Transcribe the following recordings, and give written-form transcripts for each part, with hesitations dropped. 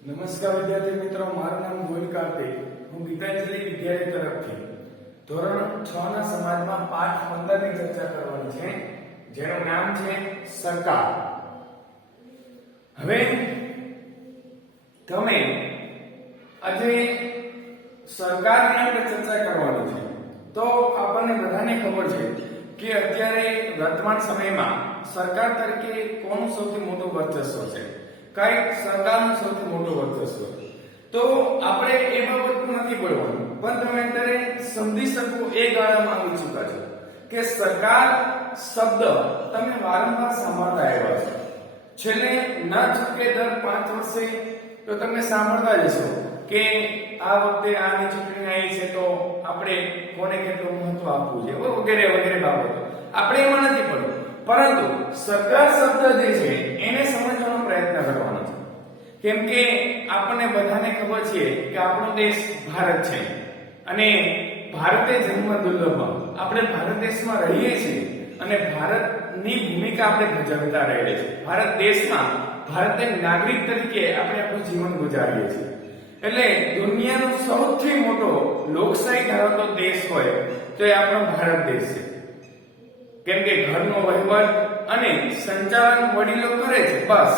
નમસ્કાર વિદ્યાર્થી મિત્રો, મારું નામ ગોવિંદ કાર્તિક. હું ગીતાંજલિ વિદ્યાલય તરફથી ધોરણ 6 ના સમાજમાં પાઠ 15 ની ચર્ચા કરવાની છે, જેનું નામ છે સરકાર. હવે તમે આજે સરકારની આપણે ચર્ચા કરવાની છે, તો આપણને બધાને ખબર છે કે અત્યારે વર્તમાન સમયમાં સરકાર તરીકે કોનું સૌથી મોટું વર્ચસ્વ છે, કઈ સરકારનું સૌથી મોટું વર્ચસ્વ. તો આપણે એ બાબતનું નથી બોલવાનું, પણ તમે અત્યારે સમજી શકો એ ગાળામાં આવી ચૂક્યા છો કે સરકાર શબ્દ તમે વારંવાર સાંભળતા આવ્યા છો. છેલ્લે ન ચૂકે દર 5 વર્ષે તો તમે સાંભળતા જશો કે આ વખતે આની ચૂંટણી આવી છે તો આપણે કોને કેટલું મહત્વ આપવું છે, વગેરે વગેરે બાબતો. આપણે એમાં નથી પડવું, પરંતુ સરકાર શબ્દ જે છે એને સમજવાનો પ્રયત્ન કરવાનો છે. કેમ કે આપણને બધાને ખબર છે કે આપણો દેશ ભારત છે અને ભારતે જન્મ દુર્લભ. આપણે ભારત દેશમાં રહીએ છીએ અને ભારતની ભૂમિકા આપણે ભજવતા રહીએ છીએ. ભારત દેશમાં ભારતીય નાગરિક તરીકે આપણે આપણું જીવન ગુજારીએ છીએ. એટલે દુનિયાનો સૌથી મોટો લોકશાહી ધરાવતો દેશ હોય તો એ આપણો ભારત દેશ છે. કેમ કે ઘરનો વહીવટ અને સંચાલન વડીલો કરે છે, બસ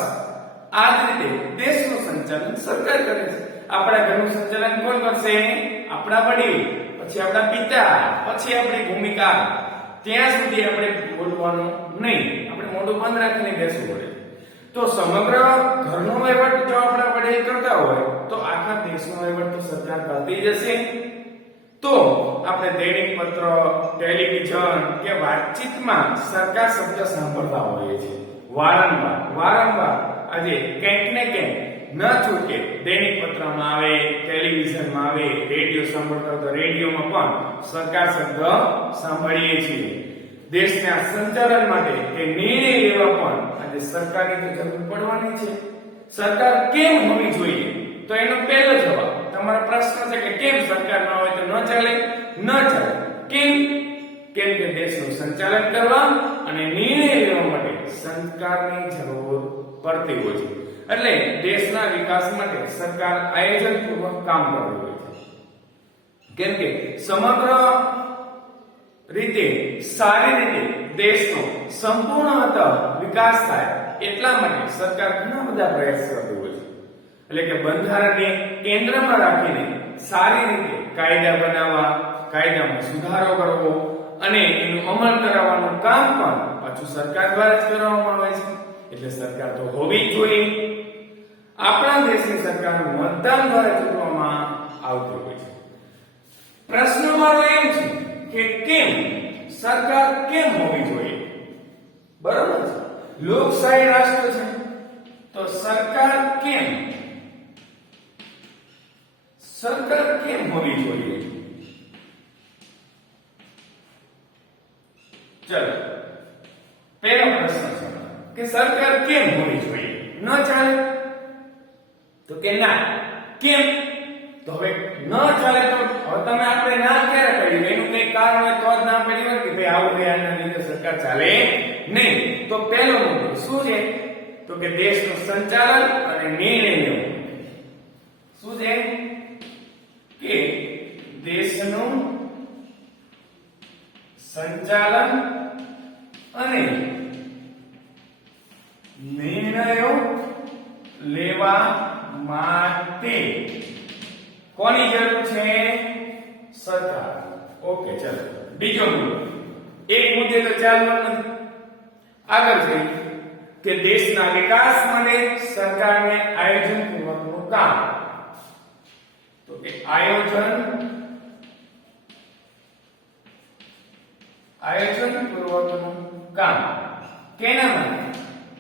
આ જ રીતે દેશનું સંચાલન સરકાર કરે છે. આપણા ઘરનું સંચાલન કોણ કરશે? આપણા વડીલ, પછી આપણા પિતા, પછી આપણી ભૂમિકા. ત્યાં સુધી આપણે બોલવાનું નહીં, આપણે મોઢું બંધ રાખીને બેસવું પડે. તો સમગ્ર ઘરનો વહીવટ જો આપણા વડીલ કરતા હોય તો આખા દેશનો વહીવટ તો સરકાર કરતી જ હશે. તો આપણે દૈનિક પત્ર, ટેલિવિઝન કે વાતચીતમાં સરકાર શબ્દ સાંભળતા હોઈએ છીએ વારંવાર. આજે ક્યાંક ને ક્યાંક ન છૂટકે દૈનિક પત્રમાં આવે, ટેલિવિઝનમાં આવે, રેડિયો સાંભળતા તો રેડિયોમાં પણ સરકાર શબ્દ સાંભળીએ છીએ. દેશના સંચાલન માટે કે નિર્ણય લેવા પણ આજે સરકારની તો જરૂર પડવાની છે. સરકાર કેમ હોવી જોઈએ? તો એનો પહેલો જવાબ તમારો પ્રશ્ન છે કે કેમ સરકાર ન હોય તો ન ચાલે? ન ચાલે. કેમ? કેમ કે દેશનું સંચાલન કરવા અને નિર્ણય લેવા માટે સરકારની જરૂર પડતી હોય છે. એટલે દેશના વિકાસ માટે સરકાર આયોજનપૂર્વક કામ કરતી હોય છે. કેમ કે સમગ્ર રીતે સારી રીતે દેશનો સંપૂર્ણ વિકાસ થાય એટલા માટે સરકાર ઘણા બધા પ્રયાસ કરતી હોય છે. એટલે કે બંધારણને કેન્દ્રમાં રાખીને સારી રીતે કાયદા બનાવવા, કાયદામાં સુધારો કરવો અને એનું અમલ કરાવવાનું કામ પણ પાછું સરકાર દ્વારા જ કરવામાં આવે છે. એટલે સરકાર તો હોવી જ જોઈએ. આપણા દેશની સરકાર મતદાન દ્વારા ચૂંટવામાં આવતી હોય છે. પ્રશ્ન મારો એમ છે કે કેમ સરકાર કેમ હોવી જોઈએ? બરાબર છે, લોકશાહી રાષ્ટ્ર છે તો સરકાર કેમ હોવી જોઈએ? ચલો, પહેલો પ્રશ્ન છે કે સરકાર કેમ હોવી જોઈએ? ન ચાલે તો કે ના. કેમ? તો હવે ન ચાલે તો હવે તમે આપણે ના ક્યારે પડી? એનું કઈ કારણ હોય તો જ ના પડી હોય કે ભાઈ આવું હોય આના લીધે સરકાર ચાલે નહીં. તો પહેલો મુદ્દો શું છે? તો કે દેશનું સંચાલન અને નિર્ણય લેવો. શું છે? કે દેશનું સંચાલન અને નિર્ણયો લેવા માટે કોની જરૂર છે? સરકાર. ઓકે, ચલો બીજો મુદ્દો. એક મુદ્દે તો ચાલવાનું નથી. આગળ જઈએ કે દેશના વિકાસ માટે સરકારને આયોજનપૂર્વકનું કામ. તો કે આયોજનપૂર્વકનું કામ કેના માટે?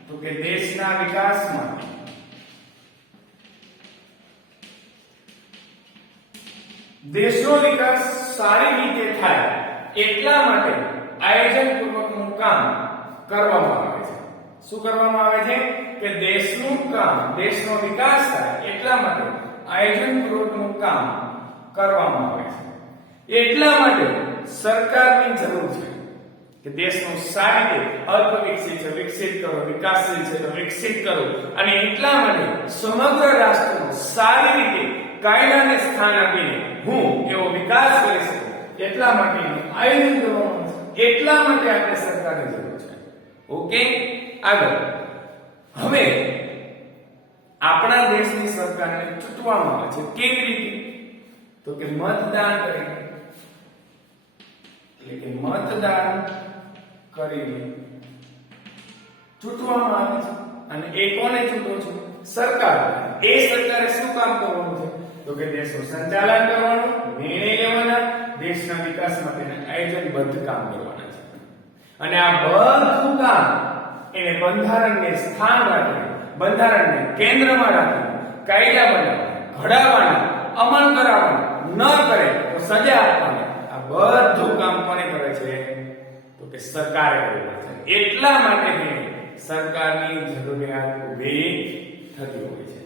તો કે દેશના વિકાસ માટે. દેશનો વિકાસ સારી રીતે થાય એટલા માટે આયોજનપૂર્વકનું કામ કરવામાં આવે છે. શું કરવામાં આવે છે? કે દેશનું કામ, દેશનો વિકાસ થાય એટલા માટે આયોજનપૂર્વકનું કામ કરવામાં આવે છે. એટલા માટે સરકારની જરૂર છે. કે દેશનો સારી રીતે અલ્પ વિકસિત છે વિકસિત કરો, વિકાસશીલ છે તો વિકસિત કરો, અને એટલા માટે સમગ્ર રાષ્ટ્રનો સારી રીતે કાયદાને સ્થાન આપીને હું એવો વિકાસ કરી શકું એટલા માટે આયોજન કરવાનું છે. એટલા માટે આપણે સરકારની જરૂર છે. ઓકે, આગળ હવે આપણા દેશની સરકારને ચૂંટવામાં આવે છે કેવી રીતે? તો કે મતદાન કરીને, એટલે કે મતદાન કરીને ચૂંટવામાં આવે છે. અને એ કોને ચૂંટો છો? સરકાર. એ સરકારે શું કામ કરવાનું છે? તો કે દેશનું સંચાલન કરવાનું, નિર્ણય લેવાના, દેશના વિકાસ માટેના આયોજનબદ્ધ કામ કરવાના છે. અને આ બધું કામ એને બંધારણને સ્થાન રાખીને, બંધારણને કેન્દ્રમાં રાખીને કાયદા બનાવવાના, ઘડાવવાના, અમલ કરાવવાના, ન કરે તો સજા આપવાની, આ બધું કામ કોને કરે છે? તો કે સરકારે કરે છે. એટલા માટે સરકારની જરૂરિયાત ઊભી થતી હોય છે.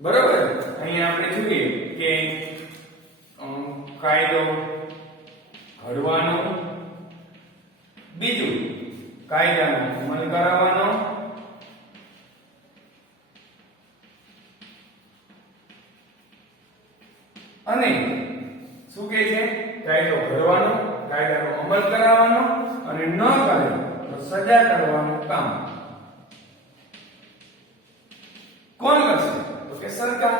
બરોબર? અહીંયા આપણે જોઈએ કે કાયદો ઘડવાનો, બીજું કાયદાનો અમલ કરાવવાનો, અને શું કહે છે? કાયદો ઘડવાનો, કાયદાનો અમલ કરાવવાનો, અને ન કરે તો સજા કરવાનું કામ કોણ કરશે? તો કે સરકાર.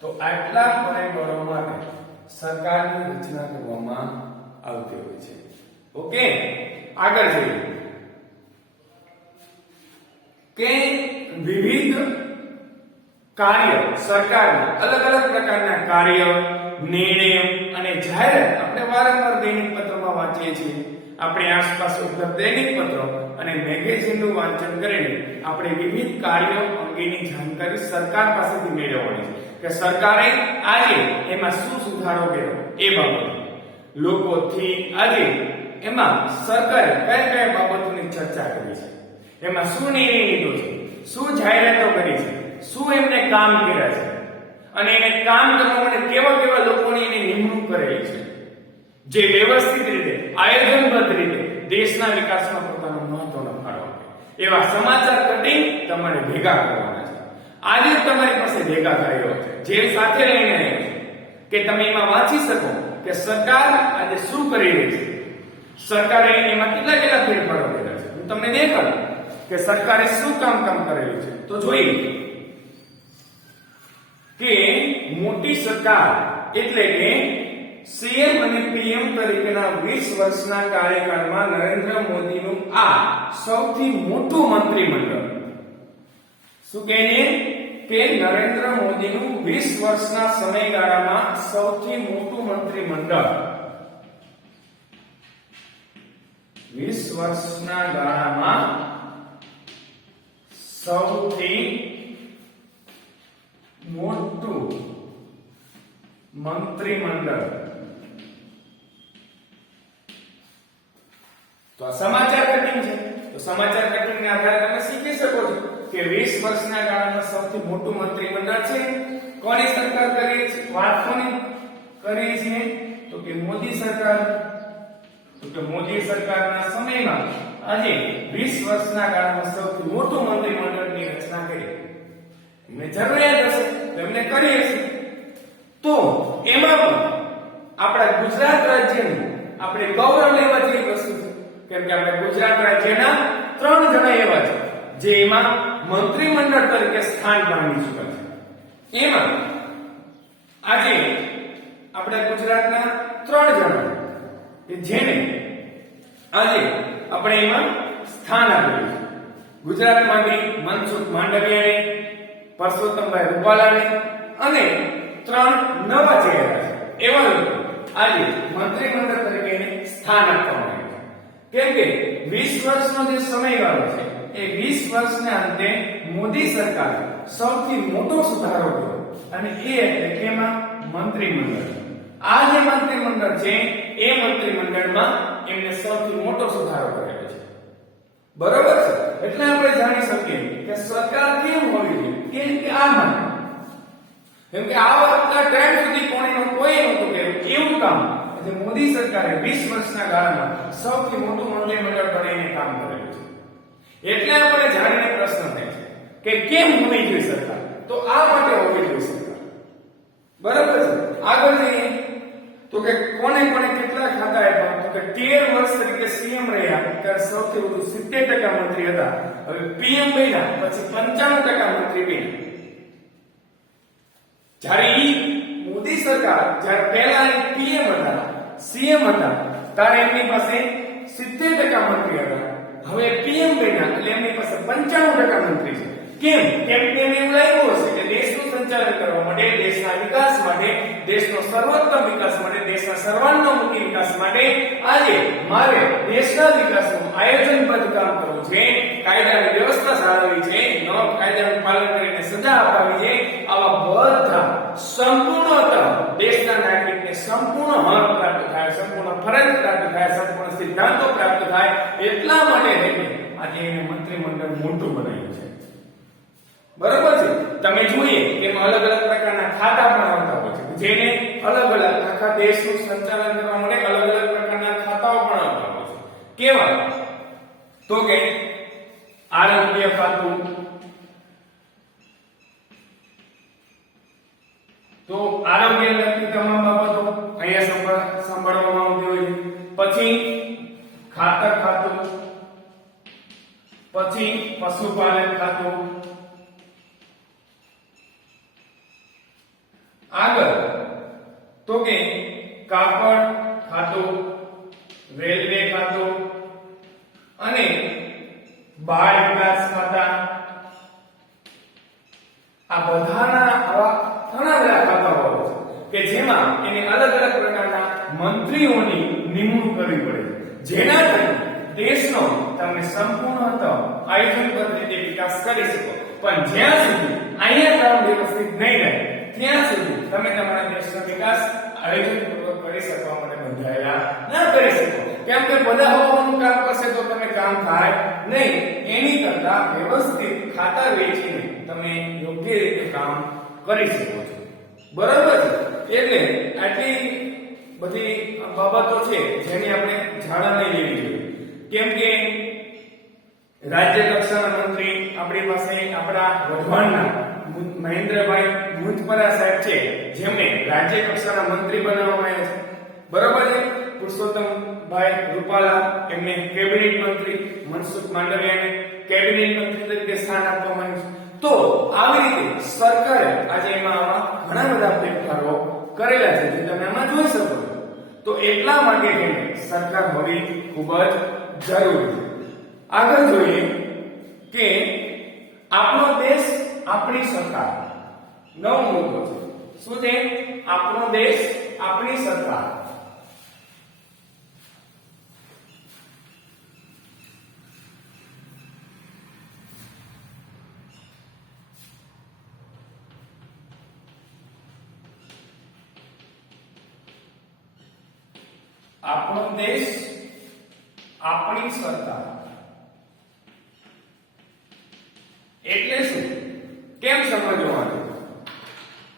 તો આટલા પરિબળો માટે સરકારની રચના કરવામાં આવતી હોય છે. ઓકે, આગળ જોઈએ કે વિવિધ કાર્ય, સરકારના અલગ અલગ પ્રકારના કાર્ય, નિર્ણય અને જાહેરાત આપણે વારંવાર દૈનિક પત્રમાં વાંચીએ છીએ. આપણે આસપાસ ઉપલબ્ધ દૈનિક પત્રો અને મેગેઝિનનું વાંચન કરીને આપણે વિવિધ કાર્યો અંગેની જાણકારી સરકાર પાસેથી મેળવવાની છે કે સરકારે આજે એમાં શું સુધારો કર્યો એ બાબતે લોકોથી આજે એમાં સરકારે કયા કયા બાબતોની ચર્ચા કરી છે, એમાં શું નિર્ણય લીધો છે, શું જાહેરાતો કરી છે, શું એમને કામ કર્યા છે, અને એને કામ કરવા માટે કેવા કેવા લોકોની એની નિમણૂક કરેલી છે, જે વ્યવસ્થિત રીતે આયોજનબદ્ધ રીતે દેશના વિકાસમાં પોતાનો મહત્વનો ફાળો આપે. એવા સમાચાર કટિંગ તમારે ભેગા કરવાના છે. આજે તમારી પાસે ભેગા થયો છે, જે સાથે લઈને આવ્યો છે કે તમે એમાં વાંચી શકો કે સરકાર આજે શું કરી રહી છે, સરકારે એમાં કેટલા કેટલા ફેરફારો કર્યા છે. હું તમને દેખાડું કે સરકારે શું કામ કરેલું છે. તો જોઈએ કે મોટી સરકાર એટલે કે સીએમ અને પીએમ તરીકેના 20 વર્ષના કાર્યકાળમાં નરેન્દ્ર મોદીનું આ સૌથી મોટું મંત્રીમંડળ. શું કહીએ કે નરેન્દ્ર મોદીનું 20 વર્ષના સમયગાળામાં સૌથી મોટું મંત્રીમંડળ, 20 વર્ષના ગાળામાં સૌથી મોટું મંત્રીમંડળ. તો આ સમાચાર કટિંગ છે. તો સમાચાર કટિંગને આધારે તમે શીખી શકો છો કે 20 વર્ષના ગાળામાં સૌથી મોટું મંત્રીમંડળ છે. કોની સરકાર કરી છે? વાત કોની કરી છે? તો કે મોદી સરકાર. તો કે મોદી સરકારના સમયમાં આજે 20 વર્ષના ગાળામાં સૌથી મોટું મંત્રીમંડળની રચના કરી. એમને જરૂરિયાત હશે તો એમને કરી હશે. તો એમાં પણ આપણા ગુજરાત રાજ્યનું આપણે ગૌરવ લેવા જેવી વસ્તુ છે. કેમ કે આપણે ગુજરાત રાજ્યના 3 જણા એવા છે જે એમાં મંત્રીમંડળ તરીકે સ્થાન પામી ચૂક્યા છે. એમાં આજે આપણા ગુજરાતના 3 જણા કે જેને આજે આપણે એમાં સ્થાન આપેલું છે. ગુજરાતમાંથી મનસુખ માંડવિયાને, પરસોત્તમભાઈ રૂપાલાને અને 3 નવા ચહેરા છે. એવા લોકો આજે મંત્રીમંડળ તરીકે સ્થાન આપવામાં આવ્યું છે. કેમ કે 20 વર્ષનો જે સમયગાળો છે એ 20 વર્ષના અંતે મોદી સરકારે સૌથી મોટો સુધારો કર્યો અને એ એટલે કે એમાં મંત્રીમંડળ. આ જે મંત્રીમંડળ છે એ મંત્રીમંડળમાં એમને સૌથી મોટો સુધારો કરેલો છે. બરોબર છે? એટલે આપણે જાણી શકીએ કે સરકાર કેમ હોવી જોઈએ. કેમ કે આ માટે કેમ કે આ વખતના ટાઈમ સુધી કોણીનો કોઈ નહોતું કર્યું એવું કામ આજે મોદી સરકારે 20 વર્ષના ગાળામાં સૌથી મોટું મંત્રીમંડળ બનાવીને કામ કરેલું છે. એટલે આપણે જાણીને પ્રશ્ન થાય છે કે કેમ હોવી જોઈએ સરકાર? તો આ માટે હોવી જોઈએ સરકાર. બરાબર છે. આગળ જઈએ તો કે કોને કોને કેટલા ખાતા આપ્યા? તો કે 13 વર્ષ તરીકે સીએમ રહ્યા ત્યારે સૌથી વધુ 70% મંત્રી હતા. હવે પીએમ બન્યા પછી 95% મંત્રી બન્યા. જ્યારે મોદી સરકાર જ્યારે પહેલા પીએમ હતા, સીએમ હતા, ત્યારે એમની પાસે 70% મંત્રી હતા. હવે પીએમ બન્યા એટલે એમની પાસે 95% મંત્રી છે. કેમ? કેમ કે એમને એવું લાગ્યું હશે કે દેશનું સંચાલન કરવા માટે, દેશના વિકાસ માટે, દેશનો સર્વોત્તમ વિકાસ માટે, દેશના સર્વાંગોમુખી વિકાસ માટે આજે મારે દેશના વિકાસનું આયોજનબદ્ધ કામ કરવું છે, કાયદાની વ્યવસ્થા જાળવવી છે, કાયદાનું પાલન કરીને સજા અપાવવી છે. આવા બધા સંપૂર્ણતઃ દેશના નાગરિકને સંપૂર્ણ હક પ્રાપ્ત થાય, સંપૂર્ણ ફરજ પ્રાપ્ત થાય, સંપૂર્ણ સિદ્ધાંતો પ્રાપ્ત થાય એટલા માટે આજે એને મંત્રીમંડળ મોટું બનાવ્યું છે. બરાબર છે. તમે જોઈએ કે અલગ અલગ પ્રકારના ખાતા પણ આવતા હોય છે, જેને અલગ અલગ આખા દેશનું સંચાલન કરવા માટે અલગ અલગ પ્રકારના ખાતાઓ પણ આવતા હોય છે. કેવા? તો કે આરોગ્ય ખાતું, તો આરોગ્ય લગતી તમામ બાબતો અહીંયા સંભાળવામાં આવતી હોય છે. પછી ખાતર ખાતું, પછી પશુપાલન ખાતું, આગળ તો કે કાપડ ખાતું, રેલવે ખાતું અને બાળ વિકાસ ખાતા. આ બધાના આવા ઘણા બધા ખાતાઓ છે કે જેમાં એને અલગ અલગ પ્રકારના મંત્રીઓની નિમણૂક કરવી પડે, જેના થકી દેશનો તમે સંપૂર્ણતઃ આયોજનબદ્ધ રીતે વિકાસ કરી શકો. પણ જ્યાં સુધી અહીંયા કામ વ્યવસ્થિત નહીં રહે ત્યાં સુધી તમે તમારા દેશનો વિકાસ આયોજનપૂર્વક કરી શકવા માટે બંધાયેલા ન કરી શકો. કેમ કે બધા હોવાનું કામ કરશે તો તમે કામ થાય નહીં. એની કરતા વ્યવસ્થિત ખાતા વેચીને તમે યોગ્ય રીતે કામ કરી શકો છો. બરાબર છે. એટલે આટલી બધી બાબતો છે જેની આપણે જાણવાની લેવી જોઈએ. કેમ કે રાજ્ય કક્ષાના મંત્રી આપણી પાસે આપણા વઢવાણના મહેન્દ્રભાઈ મુંજપરા સાહેબ છે, જેમને રાજ્ય કક્ષાના મંત્રી બનાવવામાં આવ્યા છે. બરાબર છે. પુરુષોત્તમભાઈ રૂપાલા એમને કેબિનેટ મંત્રી, મનસુખ માંડવિયાને કેબિનેટ મંત્રી તરીકે સ્થાન આપવામાં આવ્યું છે. તો આવી રીતે સરકારે આજે એમાં આવા ઘણા બધા ફેરફારો કરેલા છે જે તમે આમાં જોઈ શકો છો. તો એટલા માટે સરકાર હોવી ખૂબ જ જરૂરી છે. આગળ જોઈએ કે આપણો દેશ આપણી સરકાર. નવો મુદ્દો છે. શું છે? આપણો દેશ આપણી સરકાર. આપણો દેશ આપણી સરકાર એટલે શું? કેમ સમજવાનું?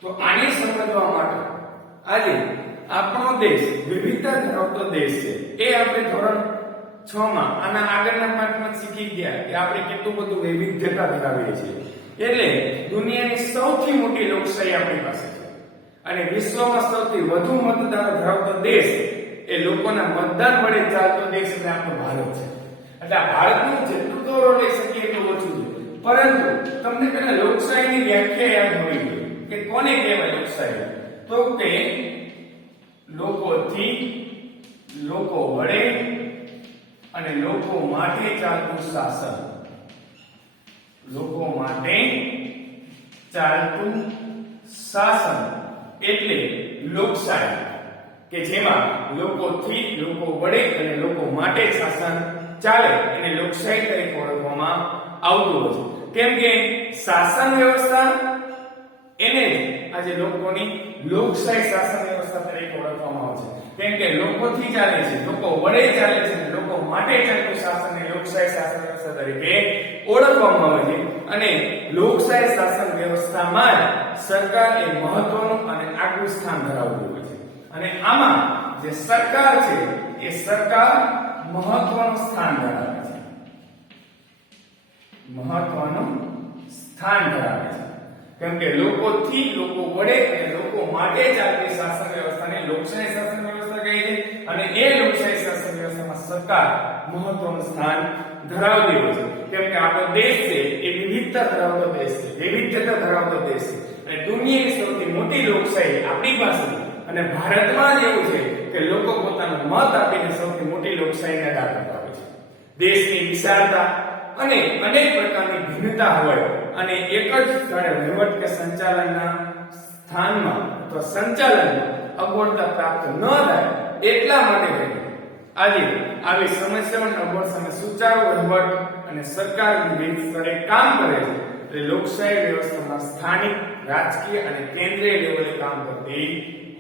તો આને સમજવા માટે આજે આપણો દેશ વિવિધતા ધરાવતો દેશ છે. એ આપણે ધોરણ 6 માં આના આગળના પાઠમાં શીખી ગયા કે આપણે કેટલું બધું વૈવિધ્યતા ધરાવીએ છીએ. એટલે દુનિયાની સૌથી મોટી લોકશાહી આપણી પાસે છે અને વિશ્વમાં સૌથી વધુ મતદારો ધરાવતો દેશ, એ લોકોના મતદાન વડે ચાલતો દેશ એટલે આપણો ભારત છે. એટલે આ ભારતનું જેટલું ગૌરવ લઈ શકીએ એટલું ઓછું છે. પરંતુ તમને પહેલા લોકશાહીની વ્યાખ્યા યાદ હોવી જોઈએ કે કોને કહેવાય લોકશાહી? તો કે લોકોથી, લોકો વડે અને લોકો માટે ચાલતું શાસન. લોકો માટે ચાલતું શાસન એટલે લોકશાહી, કે જેમાં લોકોથી, લોકો વડે અને લોકો માટે શાસન ચાલે એને લોકશાહી તરીકે ઓળખવામાં આવતું હોય છે. કેમ કે શાસન વ્યવસ્થા એને આજે લોકોની લોકશાહી શાસન વ્યવસ્થા તરીકે ઓળખવામાં આવે છે. કેમ કે લોકોથી ચાલે છે, લોકો વડે ચાલે છે, લોકો માટે ચાલતું શાસનને લોકશાહી શાસન વ્યવસ્થા તરીકે ઓળખવામાં આવે છે. અને લોકશાહી શાસન વ્યવસ્થામાં સરકાર એ મહત્વનું અને આગવું સ્થાન ધરાવતું હોય છે. અને આમાં જે સરકાર છે એ સરકાર મહત્વનું સ્થાન ધરાવે છે, મહત્વનું સ્થાન ધરાવે છે. કેમ કે લોકોથી, લોકો વડે અને લોકો માટે ચાલતી શાસન વ્યવસ્થાને લોકશાહી શાસન વ્યવસ્થા કહે છે અને એ લોકશાહી શાસન વ્યવસ્થામાં સરકાર મહત્વનું સ્થાન ધરાવતી હોય છે. કેમ કે આપણો દેશ છે એ વિવિધતા ધરાવતો દેશ છે, વૈવિધ્યતા ધરાવતો દેશ છે અને દુનિયાની સૌથી મોટી લોકશાહી આપણી પાસે અને ભારતમાં જ એવું છે કે લોકો પોતાનો મત આપીને સૌથી મોટી લોકશાહીને અદા કરતા હોય છે. દેશની વિશાળતા અને અનેક પ્રકારની ભિન્નતા હોય અને એક જ સ્થળે વહીવટ કે સંચાલનના સ્થાનમાં અથવા સંચાલનમાં અગવડતા પ્રાપ્ત ન થાય એટલા માટે આજે આવી સમસ્યાઓ અને અગવડ સામે સુચારુ વહીવટ અને સરકાર વિવિધ સ્તરે કામ કરે છે. એટલે લોકશાહી વ્યવસ્થામાં સ્થાનિક, રાજકીય અને કેન્દ્રીય લેવલે કામ કરતી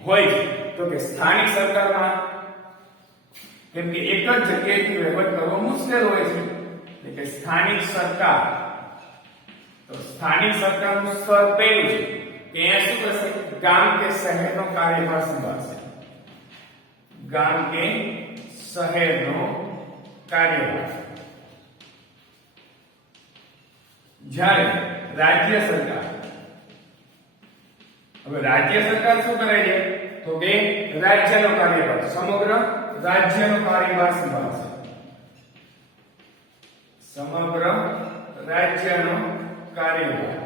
હોય છે. તો કે સ્થાનિક સરકારમાં કેમ કે એક જ જગ્યાએથી વહીવટ કરવો મુશ્કેલ હોય છે, એટલે કે સ્થાનિક સરકાર, તો સ્થાનિક સરકારનું સ્તર પહેલું છે કે અહીંયા શું કરશે, ગામ કે શહેરનો કાર્યભાર સંભાળશે, ગામ કે શહેરનો કાર્યભાર. જ્યારે રાજ્ય સરકાર, હવે રાજ્ય સરકાર શું કરે છે તો કે રાજ્યનો કાર્યભાર, સમગ્ર રાજ્યનો કાર્યભાર સંભાળશે, સમગ્ર રાજ્યનો કાર્યભાર.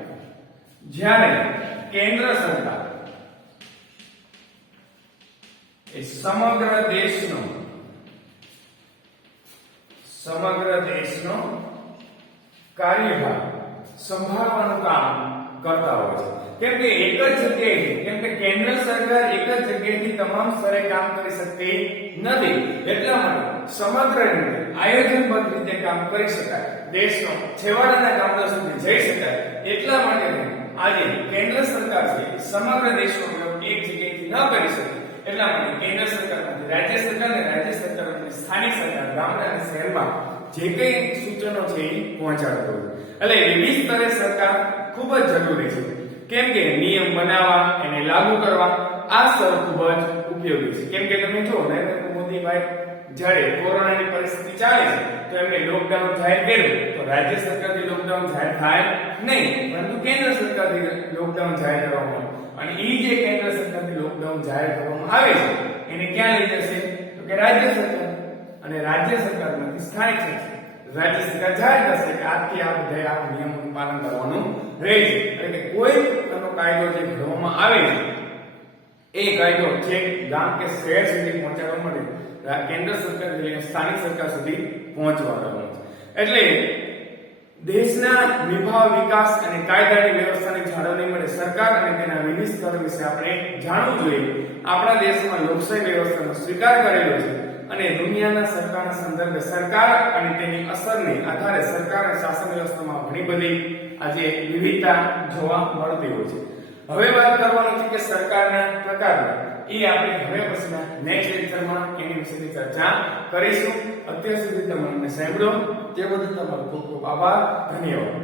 જ્યારે કેન્દ્ર સરકાર એ સમગ્ર દેશનો કાર્યભાર સંભાળવાનું કામ કરતા હોય છે. કેમ કે એક જ જગ્યાએથી, કેમ કે કેન્દ્ર સરકાર એક જ જગ્યાએથી તમામ સ્તરે કામ કરી શકતી નથી, એટલા માટે સમગ્ર રીતે આયોજનબદ્ધ રીતે કામ કરી શકાય, દેશનો છેવાડાના ગામડા સુધી જઈ શકાય, એટલા માટે આજે કેન્દ્ર સરકાર છે સમગ્ર દેશનો ઉપયોગ એક જગ્યાએથી ન કરી શકે, એટલા માટે કેન્દ્ર સરકારમાંથી રાજ્ય સરકાર અને રાજ્ય સરકારમાંથી સ્થાનિક સરકાર ગામડા અને શહેરમાં જે કઈ સૂચનો છે એ પહોંચાડતો હોય. એટલે વિવિધ સ્તરે સરકાર ખૂબ જ જરૂરી છે. કેમ કે નિયમ બનાવવા, એને લાગુ કરવા આ સ્તર ખૂબ જ ઉપયોગી છે. કેમ કે તમે જો નરેન્દ્ર મોદીભાઈ જ્યારે કોરોનાની પરિસ્થિતિ ચાલે છે તો એમને લોકડાઉન જાહેર કર્યું, તો રાજ્ય સરકારથી લોકડાઉન જાહેર થાય નહીં, પરંતુ કેન્દ્ર સરકારથી લોકડાઉન જાહેર કરવામાં આવે. અને એ જે કેન્દ્ર સરકારથી લોકડાઉન જાહેર કરવામાં આવે છે એને ક્યાં લઈ જશે તો કે રાજ્ય સરકાર, અને રાજ્ય સરકારમાંથી સ્થાનિક સરકાર. રાજ્ય સરકાર જાહેર કરશે કે આજથી આ બધા આ નિયમોનું પાલન કરવાનું રહેશે. એટલે કે કોઈ પ્રકારનો કાયદો જે ઘડવામાં આવે છે એ કાયદો જે ગામ કે શહેર સુધી પહોંચાડવા માટે કેન્દ્ર સરકાર લઈને સ્થાનિક સરકાર સુધી પહોંચવાનો છે. એટલે દેશના વિભાગ, વિકાસ અને કાયદાની વ્યવસ્થાની જાળવણી માટે સરકાર અને તેના વિવિધ સ્તરો વિશે આપણે જાણવું જોઈએ. આપણા દેશમાં લોકશાહી વ્યવસ્થાનો સ્વીકાર કરેલો છે અને દુનિયાના સરકારના સંદર્ભે સરકાર અને તેની અસરને આધારે સરકાર અને શાસન વ્યવસ્થામાં ઘણી બધી આજે વિવિધતા જોવા મળતી હોય છે. હવે વાત કરવાની છે કે સરકારના પ્રકારો, એ આપણે હવે પછીના નેક્સ્ટ લેક્ચરમાં એની વિશેની ચર્ચા કરીશું. અત્યાર સુધી તમે મને સાંભળ્યો તે બદલ તમારો ખૂબ ખૂબ આભાર, ધન્યવાદ.